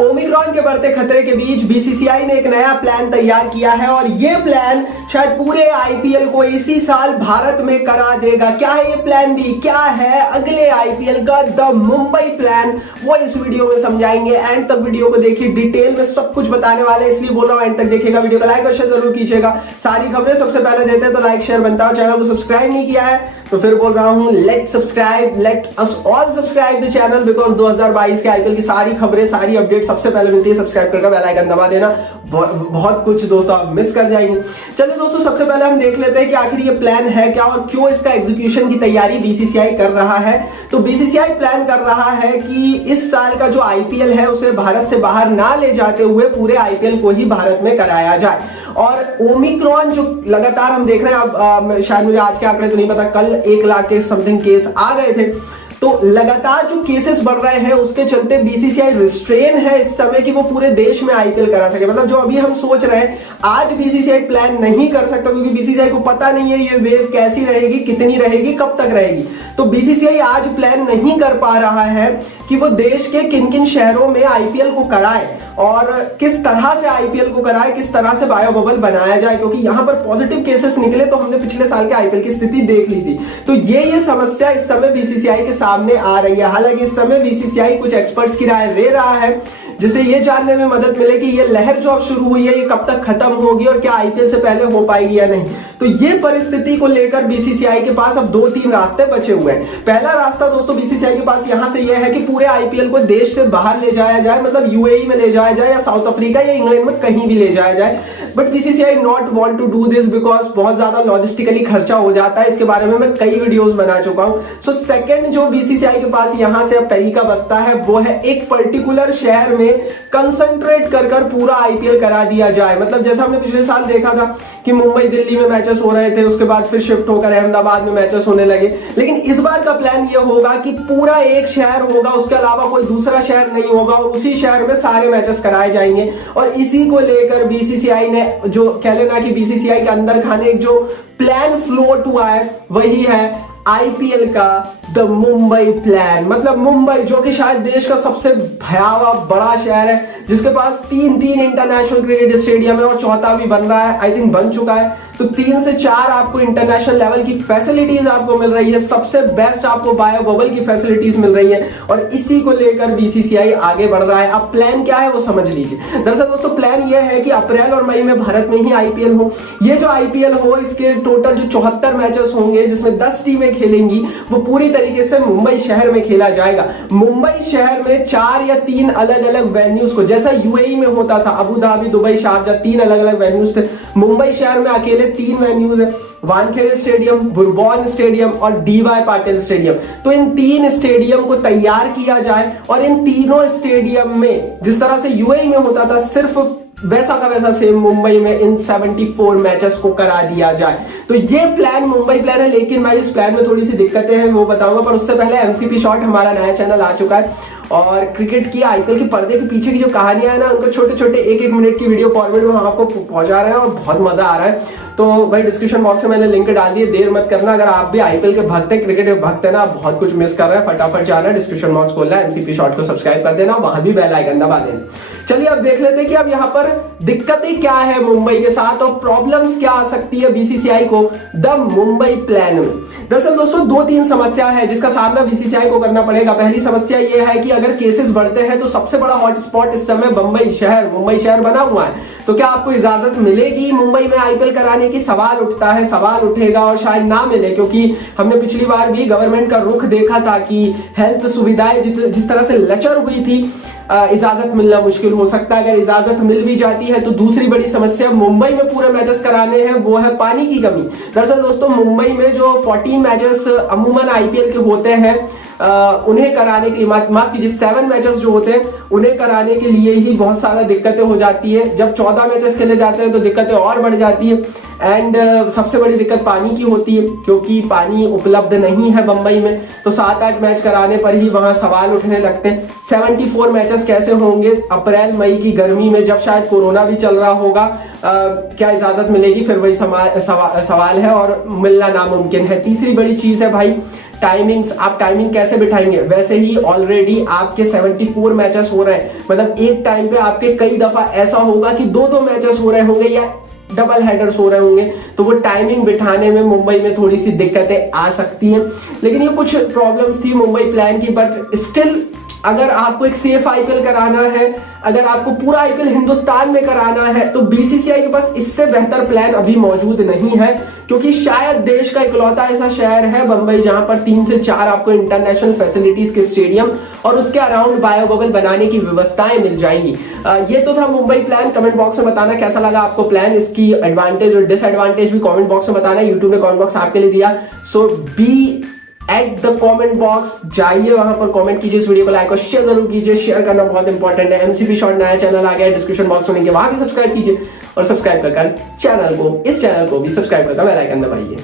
Omicron के बढ़ते खतरे के बीच बीसीसीआई ने एक नया प्लान तैयार किया है और ये प्लान शायद पूरे आईपीएल को इसी साल भारत में करा देगा। क्या है ये प्लान भी, क्या है अगले आईपीएल का द मुंबई प्लान, वो इस वीडियो में समझाएंगे। एंड तक वीडियो को देखिए, डिटेल में सब कुछ बताने वाले हैं, इसलिए बोल रहा हूं एंड तक देखिएगा। वीडियो को लाइक और शेयर जरूर कीजिएगा। सारी खबरें सबसे पहले देते हैं तो लाइक शेयर बनता है। चैनल को सब्सक्राइब नहीं किया है तो फिर बोल रहा हूं let us all subscribe the channel, because 2022 के आईपीएल की सारी खबरें, सारी अपडेट सबसे पहले मिलती है। सब्सक्राइब करके बेल आइकन दबा देना, बहुत कुछ दोस्तों आप मिस कर जाएंगे। चलिए दोस्तों, सबसे पहले हम देख लेते हैं कि आखिर ये प्लान है क्या और क्यों इसका एग्जीक्यूशन की तैयारी बीसीसीआई कर रहा है। तो बीसीसीआई प्लान कर रहा है कि इस साल का जो आईपीएल है उसे भारत से बाहर ना ले जाते हुए पूरे आईपीएल को ही भारत में कराया जाए। और ओमिक्रॉन जो लगातार हम देख रहे हैं, अब शायद मुझे आज के आंकड़े तो नहीं पता, कल 1 लाख के समथिंग केस आ गए थे, तो लगातार जो केसेस बढ़ रहे हैं उसके चलते बीसीसीआई रिस्ट्रेन है इस समय कि वो पूरे देश में आईपीएल करा सके। मतलब जो अभी हम सोच रहे हैं, आज बीसीसीआई प्लान नहीं कर सकता क्योंकि बीसीसीआई को पता नहीं है ये वेव कैसी रहेगी, कितनी रहेगी, कब तक रहेगी। तो बीसीसीआई आज प्लान नहीं कर पा रहा है कि वो देश के किन किन शहरों में आईपीएल को कराए और किस तरह से आईपीएल को कराए, किस तरह से बायो बबल बनाया जाए, क्योंकि यहां पर पॉजिटिव केसेस निकले तो हमने पिछले साल के आईपीएल की स्थिति देख ली थी। तो ये समस्या इस समय बीसीसीआई के सामने आ रही है। हालांकि इस समय बीसीसीआई कुछ एक्सपर्ट्स की राय ले रहा है जिससे ये जानने में मदद मिले कि ये लहर जो अब शुरू हुई है ये कब तक खत्म होगी और क्या आईपीएल से पहले हो पाएगी या नहीं। तो ये परिस्थिति को लेकर बीसीसीआई के पास अब 2-3 रास्ते बचे हुए हैं। पहला रास्ता दोस्तों बीसीसीआई के पास यहां से यह है कि पूरे आईपीएल को देश से बाहर ले जाया जाए, मतलब यूएई में ले जाया जाए या साउथ अफ्रीका या इंग्लैंड में कहीं भी ले जाया जाए। But BCCI not want to do this because बहुत ज्यादा लॉजिस्टिकली खर्चा हो जाता है। इसके बारे में मैं कई वीडियोस बना चुका हूं। सो सेकंड जो बीसीसीआई के पास यहां से अब तरीका बचता है वो है एक पर्टिकुलर शहर में कंसंट्रेट कर पूरा आईपीएल करा दिया जाए। मतलब जैसा हमने पिछले साल देखा था कि मुंबई दिल्ली में मैचेस हो रहे थे, उसके बाद फिर शिफ्ट होकर अहमदाबाद में मैचेस होने लगे। लेकिन इस बार का प्लान ये होगा कि पूरा एक शहर होगा, उसके अलावा कोई दूसरा शहर नहीं होगा और उसी शहर में सारे मैचेस कराए जाएंगे। और इसी को लेकर बीसीसीआई ने जो कह लेना कि बीसीसीआई के अंदर खाने एक जो प्लान फ्लोट हुआ है वही है आईपीएल का द मुंबई प्लान। मतलब मुंबई जो कि शायद देश का सबसे भयावह बड़ा शहर है, जिसके पास 3 इंटरनेशनल क्रिकेट स्टेडियम है और चौथा भी बन रहा है, आई थिंक बन चुका है। तो 3 से 4 आपको इंटरनेशनल लेवल की फैसिलिटीज आपको मिल रही है, सबसे बेस्ट आपको बायो बबल की फैसिलिटीज मिल रही है और इसी को लेकर बीसीसीआई आगे बढ़ रहा है। अब प्लान क्या है वो समझ लीजिए। दरअसल दोस्तों प्लान ये है कि अप्रैल और मई में भारत में ही आईपीएल हो। ये जो आईपीएल हो इसके टोटल जो 74 मैचेस होंगे जिसमें 10 टीमें खेलेंगी, वो पूरी तरीके से मुंबई शहर में खेला जाएगा। मुंबई शहर में 4 या 3 अलग अलग वेन्यूज को, जैसा यूएई में होता था, अबू धाबी, दुबई, शारजा, 3 अलग अलग वेन्यूज थे। मुंबई शहर में अकेले 3 वेन्यूज है, वानखेड़े स्टेडियम, बुरबॉन स्टेडियम और डीवाई पाटिल स्टेडियम। तो इन 3 स्टेडियम को तैयार किया जाए और इन तीनों स्टेडियम में जिस तरह से यूएई में होता था सिर्फ वैसा का वैसा सेम मुंबई में इन 74 मैचेस को करा दिया जाए। तो ये प्लान मुंबई प्लान है, लेकिन भाई इस प्लान में थोड़ी सी दिक्कतें हैं वो बताऊंगा। पर उससे पहले एमसीपी शॉट हमारा नया चैनल आ चुका है और क्रिकेट की आईपीएल के पर्दे के पीछे की जो कहानियां है ना, उनको छोटे छोटे 1-1 मिनट की वीडियो फॉर्मेट में हम आपको पहुंचा रहे हैं और बहुत मजा आ रहा है। तो भाई डिस्क्रिप्शन बॉक्स में मैंने लिंक डाल दिए, देर मत करना। अगर आप भी आईपीएल के भक्त हैं, क्रिकेट के भक्त है ना, आप बहुत कुछ मिस कर रहे हैं, फटाफट जाना है, डिस्क्रिप्शन बॉक्स खोलना है, एमसीपी शॉट को सब्सक्राइब कर देना, वहां भी बेल आइकन दबा देना। चलिए अब देख लेते हैं कि अब यहाँ पर दिक्कतें क्या है मुंबई के साथ और प्रॉब्लम्स क्या आ सकती है बीसीसीआई को द मुंबई प्लान में। दरअसल दोस्तों 2-3 समस्या है जिसका सामना बीसीसीआई को करना पड़ेगा। पहली समस्या यह है कि अगर केसेस बढ़ते हैं तो सबसे बड़ा हॉटस्पॉट इस समय मुंबई शहर बना हुआ है। तो क्या आपको इजाजत मिलेगी मुंबई में आईपीएल कराने की? सवाल उठता है, सवाल उठेगा और शायद ना मिले, क्योंकि हमने पिछली बार भी गवर्नमेंट का रुख देखा था कि हेल्थ सुविधाएं जिस तरह से लचर हुई थी, इजाजत मिलना मुश्किल हो सकता है। अगर इजाजत मिल भी जाती है तो दूसरी बड़ी समस्या मुंबई में पूरे मैचेस कराने हैं वो है पानी की कमी। दरअसल दोस्तों मुंबई में जो 14 मैचेस अमूमन आईपीएल के होते हैं उन्हें कराने के लिए, माफ कीजिए 7 मैचेस जो होते हैं उन्हें कराने के लिए ही बहुत सारा दिक्कतें हो जाती है। जब 14 मैचेस खेले जाते हैं तो दिक्कतें और बढ़ जाती है। एंड सबसे बड़ी दिक्कत पानी की होती है, क्योंकि पानी उपलब्ध नहीं है मुंबई में, तो 7-8 मैच कराने पर ही वहां सवाल उठने लगते हैं। 74 मैचेस कैसे होंगे अप्रैल मई की गर्मी में, जब शायद कोरोना भी चल रहा होगा? क्या इजाजत मिलेगी? फिर वही सवाल है और मिलना नामुमकिन है। तीसरी बड़ी चीज है भाई टाइमिंग्स। आप टाइमिंग कैसे बिठाएंगे? वैसे ही ऑलरेडी आपके 74 मैचेस हो रहे हैं, मतलब एक टाइम पे आपके कई दफा ऐसा होगा कि 2-2 मैचेस हो रहे होंगे या डबल हेडर्स हो रहे होंगे, तो वो टाइमिंग बिठाने में मुंबई में थोड़ी सी दिक्कतें आ सकती हैं। लेकिन ये कुछ प्रॉब्लम्स थी मुंबई प्लान की, बट स्टिल अगर आपको एक सेफ आईपीएल कराना है, अगर आपको पूरा आईपीएल हिंदुस्तान में कराना है, तो बीसीसीआई के पास इससे बेहतर प्लान अभी मौजूद नहीं है, क्योंकि शायद देश का इकलौता ऐसा शहर है मुंबई जहां पर 3 से 4 आपको इंटरनेशनल फैसिलिटीज के स्टेडियम और उसके अराउंड बायो बबल बनाने की व्यवस्थाएं मिल जाएंगी। ये तो था मुंबई प्लान। कमेंट बॉक्स में बताना कैसा लगा आपको प्लान, इसकी एडवांटेज और डिसएडवांटेज भी कमेंट बॉक्स में बताना। यूट्यूब ने कमेंट बॉक्स आपके लिए दिया, so be at the comment box, जाइए वहां पर कमेंट कीजिए, इस वीडियो को लाइक और शेयर जरूर कीजिए। शेयर करना बहुत इंपॉर्टेंट है। एमसीपी शॉर्ट नया चैनल आ गया है, डिस्क्रिप्शन बॉक्स में लिंक है, वहां भी सब्सक्राइब कीजिए और सब्सक्राइब कर इस चैनल को भी सब्सक्राइब करके बेल आइकन दबाइए।